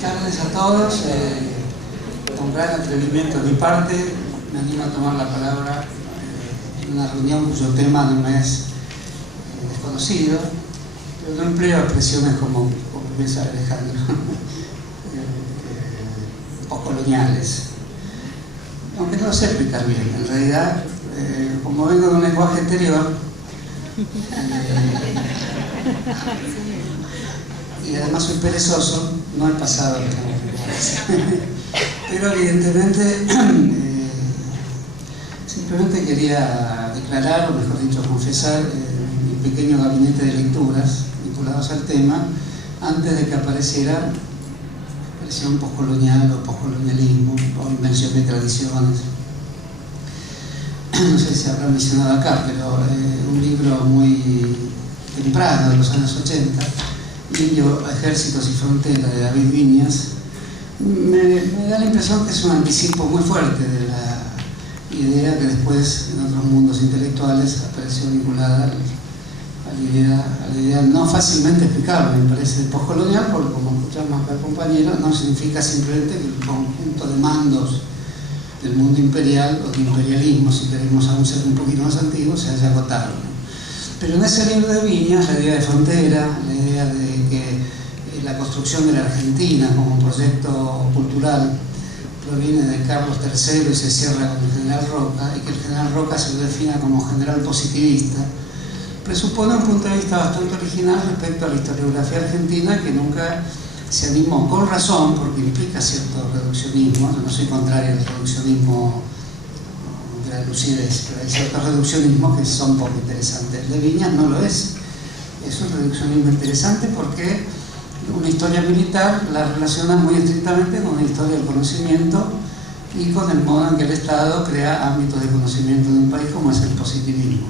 tardes a todos. Con gran atrevimiento de mi parte, me animo a tomar la palabra en una reunión cuyo tema no me es desconocido, pero no empleo expresiones como piensa Alejandro, postcoloniales. Aunque no lo sé explicar bien, en realidad, como vengo de un lenguaje anterior, y además soy perezoso, no he pasado el tiempo. Pero evidentemente, simplemente quería declarar, o mejor dicho, confesar, mi pequeño gabinete de lecturas vinculados al tema, antes de que apareciera la expresión postcolonial o postcolonialismo, o invención de tradiciones. No sé si se habrá mencionado acá, pero un libro muy temprano, de los años 80, Indio, Ejércitos y Fronteras, de David Viñas, me da la impresión que es un anticipo muy fuerte de la idea que después en otros mundos intelectuales apareció vinculada a la idea no fácilmente explicable, me parece, postcolonial, porque como escuchamos acá al compañero, no significa simplemente que el conjunto de mandos del mundo imperial o de imperialismo, si queremos aún ser un poquito más antiguos, se haya agotado, ¿no? Pero en ese libro de Viñas, la idea de frontera, la idea de que la construcción de la Argentina como proyecto cultural proviene de Carlos III y se cierra con el general Roca, y que el general Roca se lo defina como general positivista, presupone un punto de vista bastante original respecto a la historiografía argentina, que nunca se animó, con razón, porque implica cierto reduccionismo. Yo no soy contrario al reduccionismo de la lucidez, pero hay ciertos reduccionismos que son poco interesantes. El de Viñas no lo es. Es un reduccionismo interesante porque una historia militar la relaciona muy estrictamente con una historia del conocimiento y con el modo en que el Estado crea ámbitos de conocimiento de un país, como es el positivismo.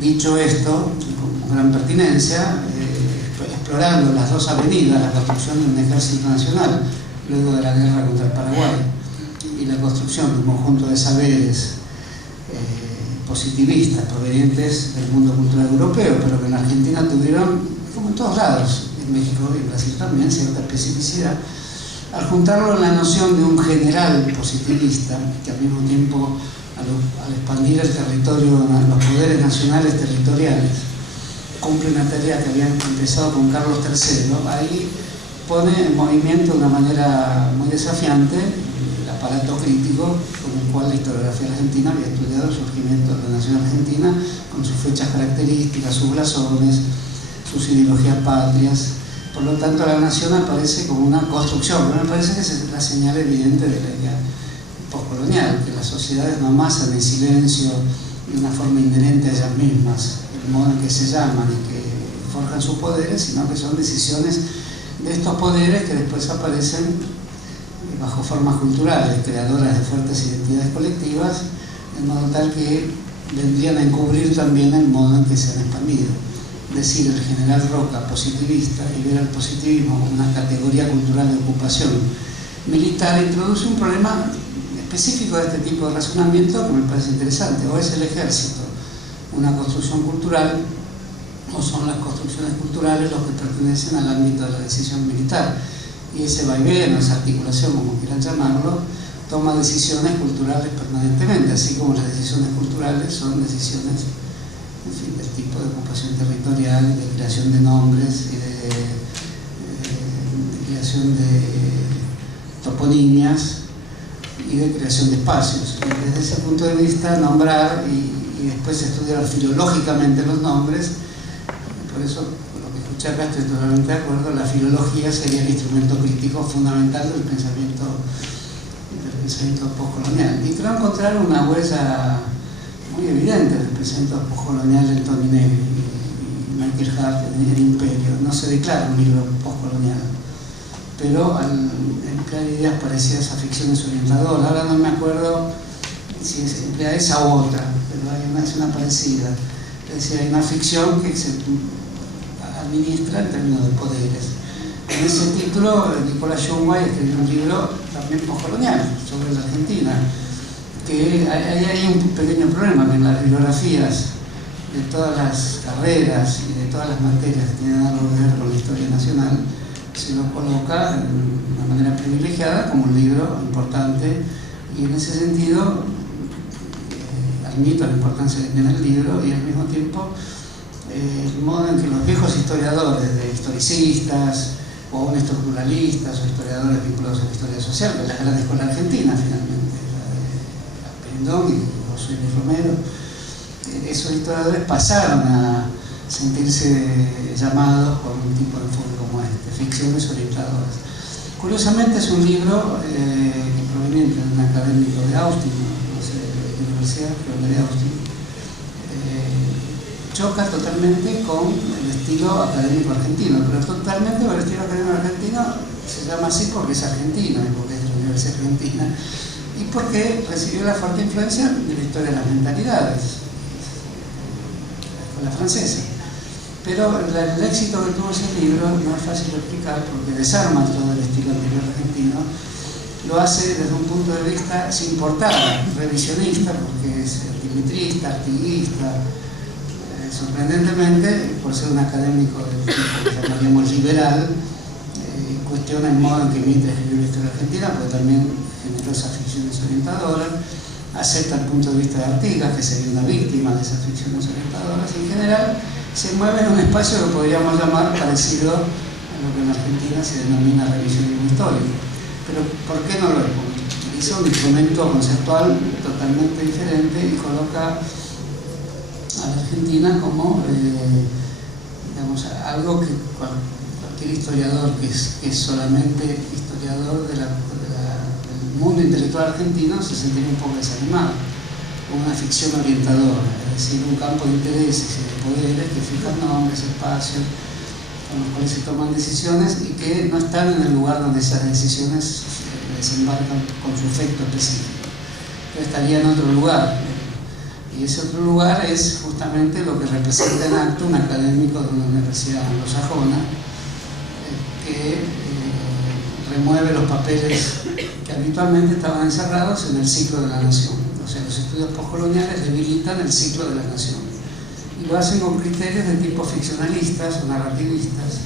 Dicho esto, con gran pertinencia, explorando las dos avenidas, la construcción de un ejército nacional luego de la guerra contra el Paraguay y la construcción de un conjunto de saberes positivistas provenientes del mundo cultural europeo, pero que en Argentina tuvieron, como en todos lados, en México y en Brasil también, cierta especificidad. Al juntarlo en la noción de un general positivista, que al mismo tiempo, al expandir el territorio, los poderes nacionales territoriales, cumple una tarea que habían empezado con Carlos III, ahí pone en movimiento de una manera muy desafiante el aparato crítico con el cual la historiografía argentina había estudiado el surgimiento de la nación argentina, con sus fechas características, sus blasones, sus ideologías patrias. Por lo tanto, la nación aparece como una construcción, pero me parece que es la señal evidente de la idea postcolonial, que las sociedades no amasan en silencio de una forma inherente a ellas mismas, el modo en que se llaman y que forjan sus poderes, sino que son decisiones de estos poderes que después aparecen bajo formas culturales, creadoras de fuertes identidades colectivas, de modo tal que vendrían a encubrir también el modo en que se han expandido. Es decir, el general Roca, positivista, y ver al positivismo como una categoría cultural de ocupación militar, introduce un problema específico de este tipo de razonamiento que me parece interesante. O es el ejército una construcción cultural, o son las construcciones culturales los que pertenecen al ámbito de la decisión militar. Y ese vaivén, esa articulación, como quieran llamarlo, toma decisiones culturales permanentemente, así como las decisiones culturales son decisiones, en fin, del tipo de ocupación territorial, de creación de nombres y de creación de toponimias y de creación de espacios. Y desde ese punto de vista, nombrar y después estudiar filológicamente los nombres, por eso, por lo que escuché acá, estoy totalmente de acuerdo, la filología sería el instrumento crítico fundamental del pensamiento postcolonial. Y creo encontrar una huella muy evidente del pensamiento postcolonial de Tony Negri y Michael Hart en El Imperio. No se declara un libro postcolonial, pero al emplear ideas parecidas a ficciones orientadoras, ahora no me acuerdo si se emplea esa u otra, pero es una parecida. Es decir, hay una ficción que se administra en términos de poderes. En ese título, Nicolás Shumway escribió un libro también postcolonial sobre la Argentina, que hay un pequeño problema, que en las bibliografías de todas las carreras y de todas las materias que tienen algo que ver con la historia nacional, se lo coloca de una manera privilegiada como un libro importante, y en ese sentido admito la importancia que tiene el libro, y al mismo tiempo el modo en que los viejos historiadores, de historicistas o honesto-pluralistas o historiadores vinculados a la historia social, de la gran escuela argentina finalmente, la de Perindón y José Luis Romero, esos historiadores pasaron a sentirse llamados por un tipo de enfoque como este, ficciones orientadoras. Curiosamente es un libro proveniente de un académico de Austin, no sé de qué universidad, pero de Austin, choca totalmente con el estilo académico argentino, pero totalmente con el estilo académico argentino. Se llama así porque es argentino, y porque es de la Universidad Argentina, y porque recibió la fuerte influencia de la historia de las mentalidades, la escuela francesa. Pero el éxito que tuvo ese libro no es fácil de explicar, porque desarma todo el estilo anterior argentino, lo hace desde un punto de vista sin portada, revisionista, porque es antimetrista, artiguista. Sorprendentemente, por ser un académico del tipo que llamaríamos liberal, cuestiona el modo en que Mitre escribió la historia argentina, porque también generó esas ficciones orientadoras, acepta el punto de vista de Artigas, que sería una víctima de esas ficciones orientadoras, y en general se mueve en un espacio que podríamos llamar parecido a lo que en Argentina se denomina revisionismo histórico. Pero ¿por qué no lo es? Porque utiliza un instrumento conceptual totalmente diferente y coloca a la Argentina como digamos, algo que cualquier historiador que es solamente historiador del mundo intelectual argentino se sentiría un poco desanimado, como una ficción orientadora, es decir, un campo de intereses y de poderes que fijan nombres, espacios con los cuales se toman decisiones y que no están en el lugar donde esas decisiones desembarcan con su efecto específico, pero estaría en otro lugar. Y ese otro lugar es justamente lo que representa en acto un académico de una universidad anglosajona que remueve los papeles que habitualmente estaban encerrados en el ciclo de la nación. O sea, los estudios postcoloniales debilitan el ciclo de la nación. Y lo hacen con criterios de tipo ficcionalistas o narrativistas,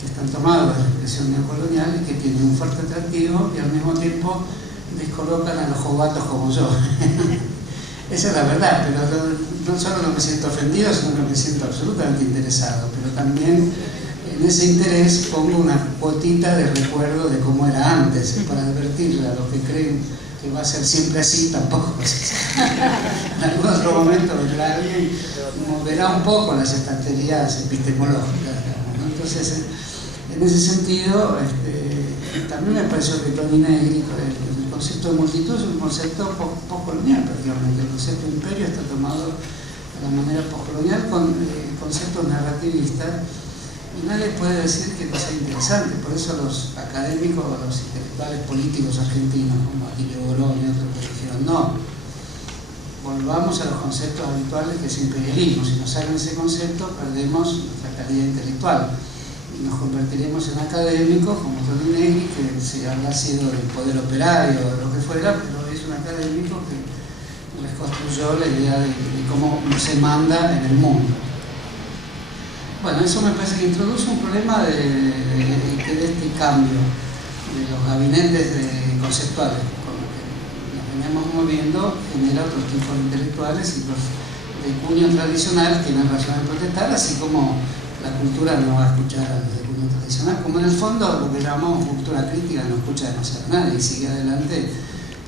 que están tomados de la expresión neocolonial y que tienen un fuerte atractivo, y al mismo tiempo descolocan a los jovatos como yo. Esa es la verdad, pero no solo no me siento ofendido, sino que me siento absolutamente interesado, pero también en ese interés pongo una cuotita de recuerdo de cómo era antes, para advertirle a los que creen que va a ser siempre así, tampoco es así. En algún otro momento vendrá alguien y moverá un poco las estanterías epistemológicas, ¿no? Entonces, en ese sentido, también me pareció que Toni Negri, el concepto de multitud es un concepto postcolonial prácticamente. El concepto de imperio está tomado de la manera postcolonial con conceptos narrativistas, y nadie puede decir que no sea interesante. Por eso los académicos, los intelectuales políticos argentinos, como Atilio Borón y otros, que dijeron no, volvamos a los conceptos habituales que es imperialismo. Si nos salen ese concepto, perdemos nuestra calidad intelectual y nos convertiremos en académicos como Toni Negri, que se habrá sido del poder operario o de lo que fuera, pero es un académico que les construyó la idea de cómo se manda en el mundo. Bueno, eso me parece que introduce un problema de este cambio de los gabinetes conceptuales con los que nos veníamos moviendo, genera otros tipos de intelectuales, y los de cuño tradicional tienen razón de protestar, así como la cultura no va a escuchar a los de cuño tradicional, como en el fondo lo que llamamos cultura crítica no escucha demasiado a nadie y sigue adelante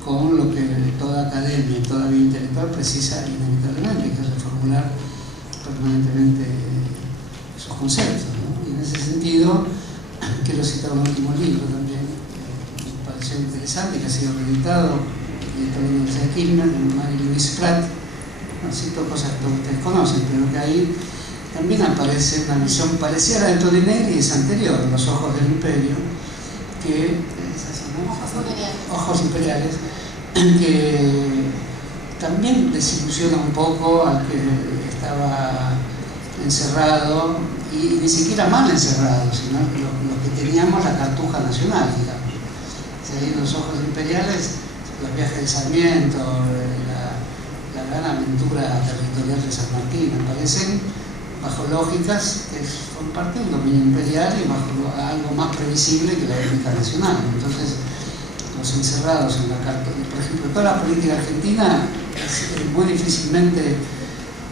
con lo que toda academia y toda vida intelectual precisa inevitablemente, que es reformular permanentemente esos conceptos, ¿no? Y en ese sentido, quiero citar un último libro también, que me pareció interesante, que ha sido reeditado por la Universidad de Quilmes, de Marie-Louise Prat. No cito cosas que ustedes conocen, pero que ahí también aparece una visión parecida a la de Toni Negri, y es anterior, Los ojos del imperio, que ojos imperiales, que también desilusiona un poco al que estaba encerrado, y ni siquiera mal encerrado, sino los que teníamos la cartuja nacional, digamos. ¿Sí? Los ojos imperiales, los viajes de Sarmiento, la gran aventura territorial de San Martín, aparecen bajo lógicas que son parte del dominio imperial y bajo algo más previsible que la épica nacional. Entonces, los encerrados en la carta, por ejemplo, toda la política argentina es muy difícilmente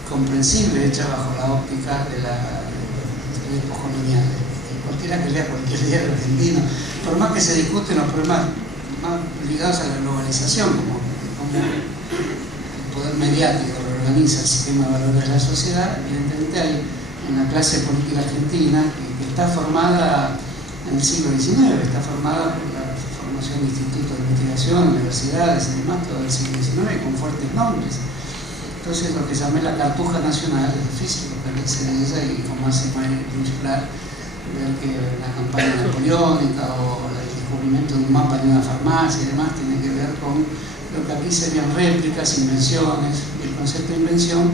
comprensible, hecha bajo la óptica de la poscolonial. Cualquiera que lea cualquier diario argentino, por más que se discuten los problemas más ligados a la globalización, como el poder mediático reorganiza el sistema de valores de la sociedad, evidentemente hay una clase política argentina que está formada en el siglo XIX, está formada por la formación de institutos de investigación, universidades y demás, todo el siglo XIX, con fuertes nombres. Entonces, lo que llamé la cartuja nacional es difícil localizarse de ella, y como hace Luis Plat, ver que la campaña napoleónica o el descubrimiento de un mapa de una farmacia y demás tiene que ver con lo que aquí serían réplicas, invenciones. El concepto de invención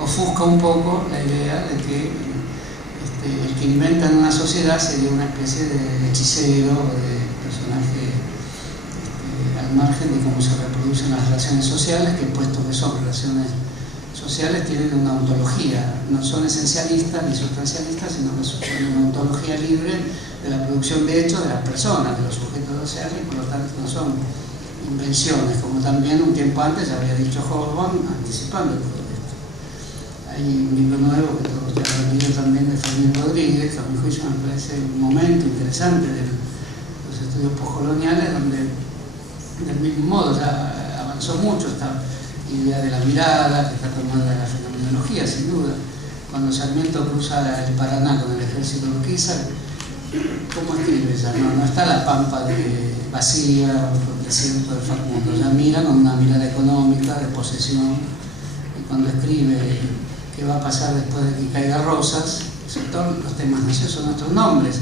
ofusca un poco la idea de que el que inventa en una sociedad sería una especie de hechicero o de personaje al margen de cómo se reproducen las relaciones sociales, que puesto que son relaciones sociales tienen una ontología, no son esencialistas ni sustancialistas, sino que son una ontología libre de la producción de hechos de las personas, de los sujetos sociales, y por lo tanto no son invenciones, como también un tiempo antes ya había dicho Hobsbawm, anticipando todo esto. Hay un libro nuevo que todos ya han leído también, de Fermín Rodríguez, que a mi juicio me parece un momento interesante de los estudios postcoloniales, donde del mismo modo ya avanzó mucho esta idea de la mirada, que está tomada de la fenomenología, sin duda. Cuando Sarmiento cruza el Paraná con el ejército de Urquiza, ¿cómo escribe ella? No está la pampa vacía o el desierto de Facundo, ya mira con una mirada económica, de posesión, y cuando escribe qué va a pasar después de que caiga Rosas, todos los temas nacionales son nuestros nombres,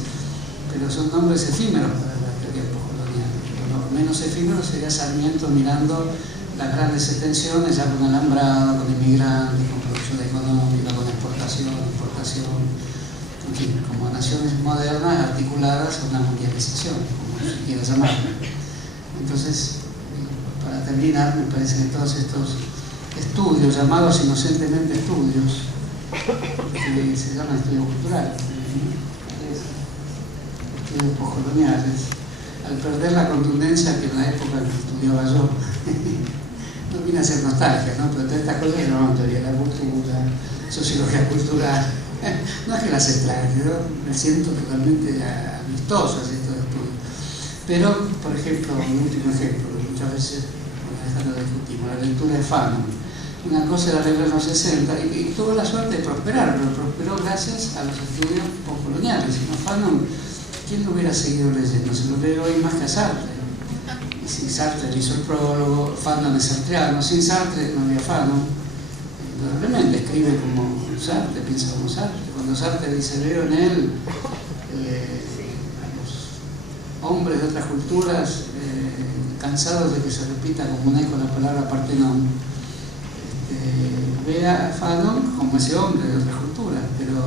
pero son nombres efímeros para la teoría postcolonial. Lo menos efímero sería Sarmiento mirando las grandes extensiones, ya con alambrado, con inmigrantes, con producción económica, con exportación, importación, en fin, como naciones modernas articuladas a una mundialización, como se quiera llamar. Entonces, para terminar, me parece que todos estos estudios, llamados inocentemente estudios, que se llaman estudios culturales, estudios postcoloniales, al perder la contundencia que en la época que estudiaba yo, no viene a ser nostalgia, ¿no? Pero todas estas cosas no, teoría de la cultura, sociología cultural, no es que las extrañe, yo me siento totalmente amistoso haciendo estos estudios. Pero, por ejemplo, un último ejemplo, que muchas veces, lo discutimos, la lectura de Fanon. Una cosa era leer en los 60 y tuvo la suerte de prosperar, pero prosperó gracias a los estudios postcoloniales. Si no, Fanon, ¿quién lo hubiera seguido leyendo? Se lo lee hoy más que a Sartre. Y sin Sartre le hizo el prólogo, Fanon es sartreano, sin Sartre no había Fanon. Realmente escribe como Sartre, piensa como Sartre. Cuando Sartre dice, veo en él a los hombres de otras culturas cansados de que se repita como un eco la palabra Partenón, ve a Fanon como ese hombre de otras culturas, pero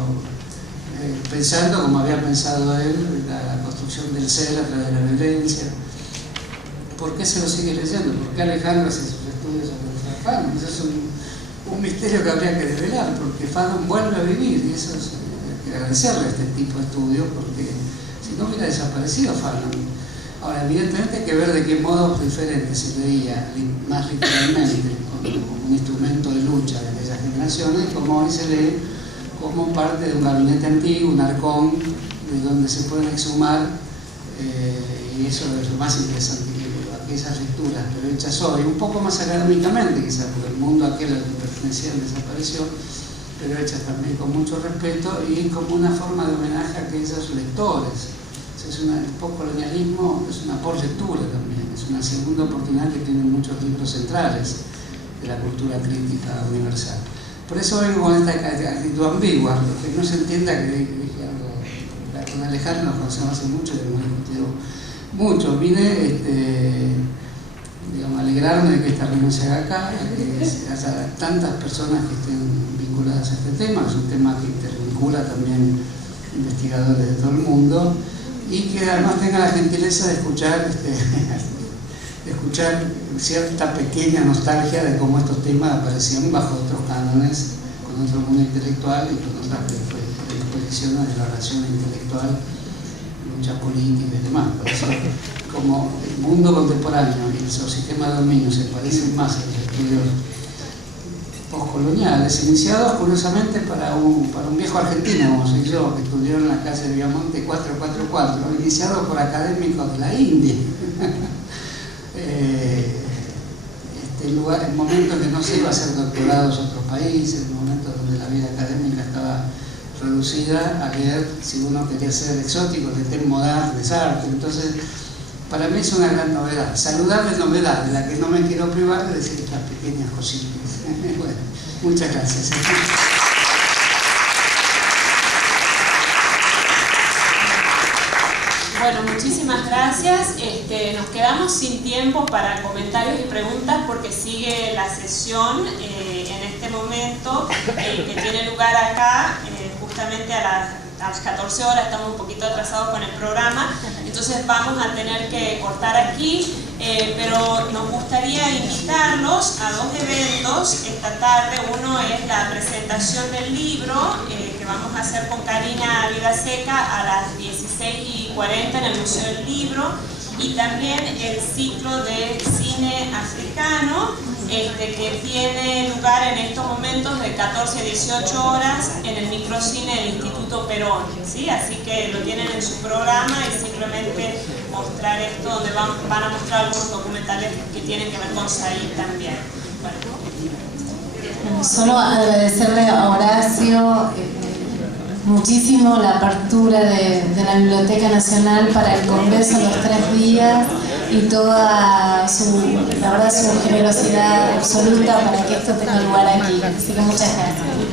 pensando como había pensado él, la construcción del ser a través de la violencia. ¿Por qué se lo sigue leyendo? ¿Por qué Alejandro hace sus estudios sobre Fanon? Eso es un misterio que habría que desvelar, porque Fanon vuelve a vivir, y eso es hay que agradecerle a este tipo de estudios, porque si no hubiera desaparecido Fanon. Ahora, evidentemente hay que ver de qué modos diferentes se leía más literalmente, como un instrumento de lucha de aquellas generaciones, como hoy se lee como parte de un gabinete antiguo, un arcón, de donde se pueden exhumar, y eso es lo más interesante que veo, aquellas lecturas, pero hechas hoy, un poco más académicamente quizás, porque el mundo aquel al que pertenecían desapareció, pero hechas también con mucho respeto y como una forma de homenaje a aquellos lectores. El postcolonialismo es una por-lectura también, es una segunda oportunidad que tienen muchos libros centrales de la cultura crítica universal. Por eso vengo con esta actitud ambigua, que no se entienda que con Alejandro nos conocemos hace mucho y hemos discutido mucho. Vine a alegrarme de que esta reunión se haga acá, que haya tantas personas que estén vinculadas a este tema, es un tema que intervincula también investigadores de todo el mundo, y que además tenga la gentileza de escuchar, cierta pequeña nostalgia de cómo estos temas aparecían bajo otros cánones, con otro mundo intelectual y con otras predisposiciones de la oración intelectual lucha política y demás. Por eso, como el mundo contemporáneo y el sistema de dominio se parecen más a los estudios postcoloniales, iniciados curiosamente para un viejo argentino como soy yo, que estudió en la calle de Viamonte 444, iniciados por académicos de la India. En momentos que no se iba a hacer doctorados en otros países, en momentos donde la vida académica estaba reducida a leer, si uno quería ser exótico, de Thème Moderne, de Sartre. Entonces, para mí es una gran novedad, saludable novedad, de la que no me quiero privar de decir estas pequeñas cositas. Bueno, muchas gracias. Bueno, muchísimas gracias. Nos quedamos sin tiempo para comentarios y preguntas porque sigue la sesión en este momento que tiene lugar acá justamente a las 14 horas. Estamos un poquito atrasados con el programa, entonces vamos a tener que cortar aquí, pero nos gustaría invitarlos a dos eventos esta tarde. Uno es la presentación del libro que vamos a hacer con Karina Vidaseca a las 16:40 en el Museo del Libro, y también el ciclo de cine africano que tiene lugar en estos momentos de 14 a 18 horas en el microcine del Instituto Perón, ¿sí? Así que lo tienen en su programa, y simplemente mostrar esto, donde van a mostrar algunos documentales que tienen que ver con Said también. Bueno, solo agradecerle a Horacio muchísimo la apertura de la Biblioteca Nacional para el Congreso los 3 días y toda la verdad, su generosidad absoluta para que esto tenga lugar aquí. Así que muchas gracias.